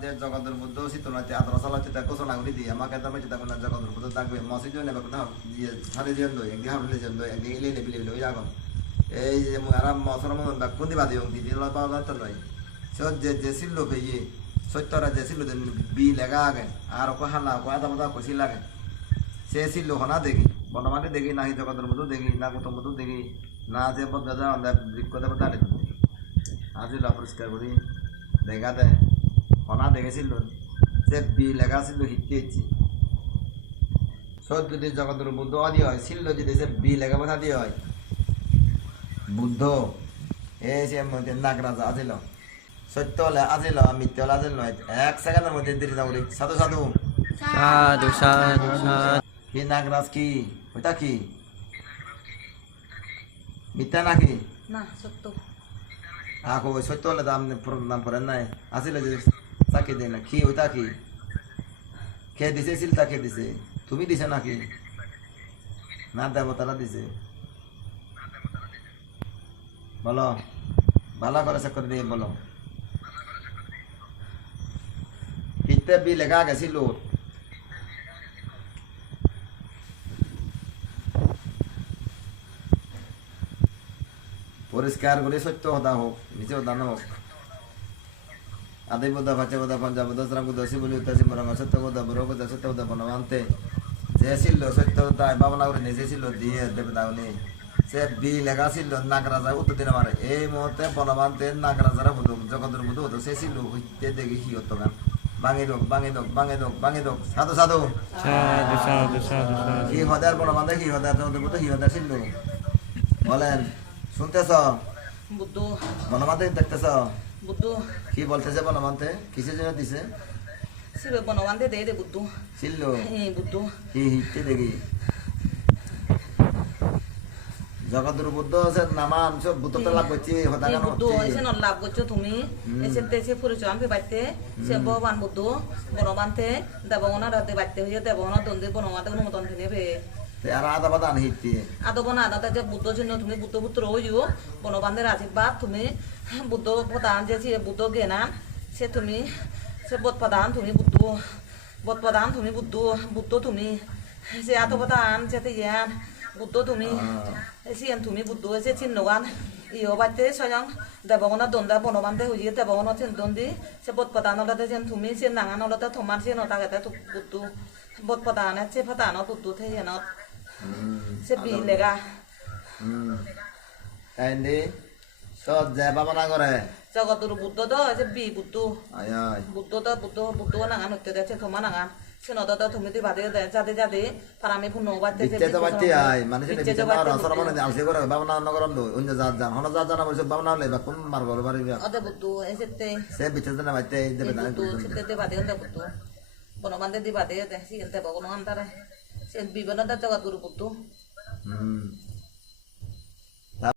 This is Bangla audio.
যে জগতের মধ্যে শীতলাতে আদরা চালাতে তা কোসনা করে দিয়ে আমাকে তো মেটে থাকুন না জগতের মধ্যে থাকবে মসজিদ নেবে কোথাও সারে দিয়ে দই একদিন হাবলে যেন দই একদিন ইলে বিলে লই যাগন এই যে আরাম মসর মন বা কোন দিবা দিও দিদি ল পাওয়া তো নয় সে যে সিল্লো পেয়ে সত্যরা যে সিল্লো বি লেগা আগে আর ওকে হালা ওকে আদা বাদা কষি লাগে সে সিল্লো হনা দেখি বনমানে দেখি না জগতের মধ্যে দেখি না কোথাও মধ্যে দেখি না যে বদলা বিজ্ঞতা দাঁড়িয়ে আজিল পরিষ্কার করি দেখা দেয় হনা দেখেছিল যে বি লেখা ছিল হিটেছি সব যদি জগতের বুদ্ধ আদি হয় ছিল যদি সে বি লেখা কথা দিয়ে হয় বুদ্ধ এই সে মধ্যে নাগরাজ আজিল সত্য হলে আজিল মিথ্যা হলে আজিল নয় এক সেকেন্ডের মধ্যে দিদি যাবো সাধু সাধু সাধু সাধু সাধু কি নাগরাজ কি ওইটা কি মিথ্যা নাকি না সত্য ako সত্য হলে দাম নাম পড়েন নাই আসলে যে চাকি দেয় না কি ওইটা কি খেয়ে দিছে সিলটা খেয়ে দিছে তুমি দিছে নাকি না দেবতারা দিছে বলো ভালো করে চেক করে দিয়ে বলো কিতে বি লেখা গেছিল পরিষ্কার করে সত্য হতা হোক নিচে হতা না হোক আদি বোধা ভাচে বোধা পঞ্জাব বোধা শ্রাম বোধা শিবলি উত্তাসী মরঙ্গ সত্য বোধা বড় বোধা সত্য বোধা বনমান্তে যে ছিল সত্য হতা বাবনা করে নিজে ছিল দিয়ে দেবতা উনি সে বি লেখা ছিল নাগরাজা উত্তর দিন আমার এই মুহূর্তে বনমান্তে নাগরাজারা বুধ জগতের বুধ হতো সে ছিল হইতে দেখি কি হতো গান ভাঙি দোক ভাঙি দোক ভাঙি দোক ভাঙি দোক সাধু সাধু সাধু সাধু সাধু সাধু কি হদার বনমান্তে কি হদার জগতের বুধ কি হদার ছিল বলেন শুনতেছ বুদ্ধ বনমান্তে দেখতেছ বুদ্ধ কি বলতেছে বনমান্তে কিসের জন্য দিছে শিবে বনবান্ধে দে দে বুদ্ধ ছিল হ্যাঁ বুদ্ধ কি হিটতে দেখি জগৎর বুদ্ধ আছে নামান সব বুদ্ধটা লাভ করছে হতাগান বুদ্ধ এসে ন লাভ করছো তুমি এসে তেসে পরিচয় আমি বাইতে সে ভগবান বুদ্ধ বনবান্ধে দেবগণা রাতে বাইতে হয়ে দেবগণা দন্দে বনবান্ধে অনুমোদন নেবে আর আদা বাদা আন হিটতে আদবনা আদাতে যে বুদ্ধ চিহ্ন তুমি বুদ্ধ পুত্র হইও বনবান্ধের আশীর্বাদ তুমি বুদ্ধ প্রধান যে বুদ্ধ জ্ঞান সে তুমি সে বোধ প্রধান তুমি বুদ্ধ বোধ প্রধান তুমি বুদ্ধ বুদ্ধ তুমি সে আত্মপ্রধান সে জ্ঞান বুদ্ধ তুমি সিয়ান তুমি বুদ্ধ সে চিহ্নগান ইয় বাড়তে স্বয়ং দেবগণা দন্দা বনবান্ধে হইয়ে দেবগণ দন্দি সে বোধ প্রধান হলতে যেন তুমি সে নাঙান হলতে তোমার সে নটা গেতে বুদ্ধ বোধ প্রধান সে প্রধান বুদ্ধ থেকে সে বি লেগা এন্ডি সব যে বাবনা করে জগতুর বুদ্ধ তো যে বি বুদ্ধ আয় আয় বুদ্ধ তো বুদ্ধ বুদ্ধ নাঙান হতে দেছে তোমা নাঙান সে নদ তো তুমি দি বাদে যাতে যাতে পারামি ফুন বাদে বিচ্ছে তো বাচ্চি আয় মানুষের বিচ্ছে না রসর মানে আলসে করে বাবনা নগরম দো অন্য জাত জান হন জাত জানা বলছে বাবনা হলে বা কোন মার বল বাড়ি অদে বুদ্ধ এসেতে সে বিচ্ছে না বাইতে দেবে না বুদ্ধ সেতে বাদে অদে বুদ্ধ বনবান্ধে দি বাদে সে বগন আন্তারে সে বিভিন্ন জগতুর বুদ্ধ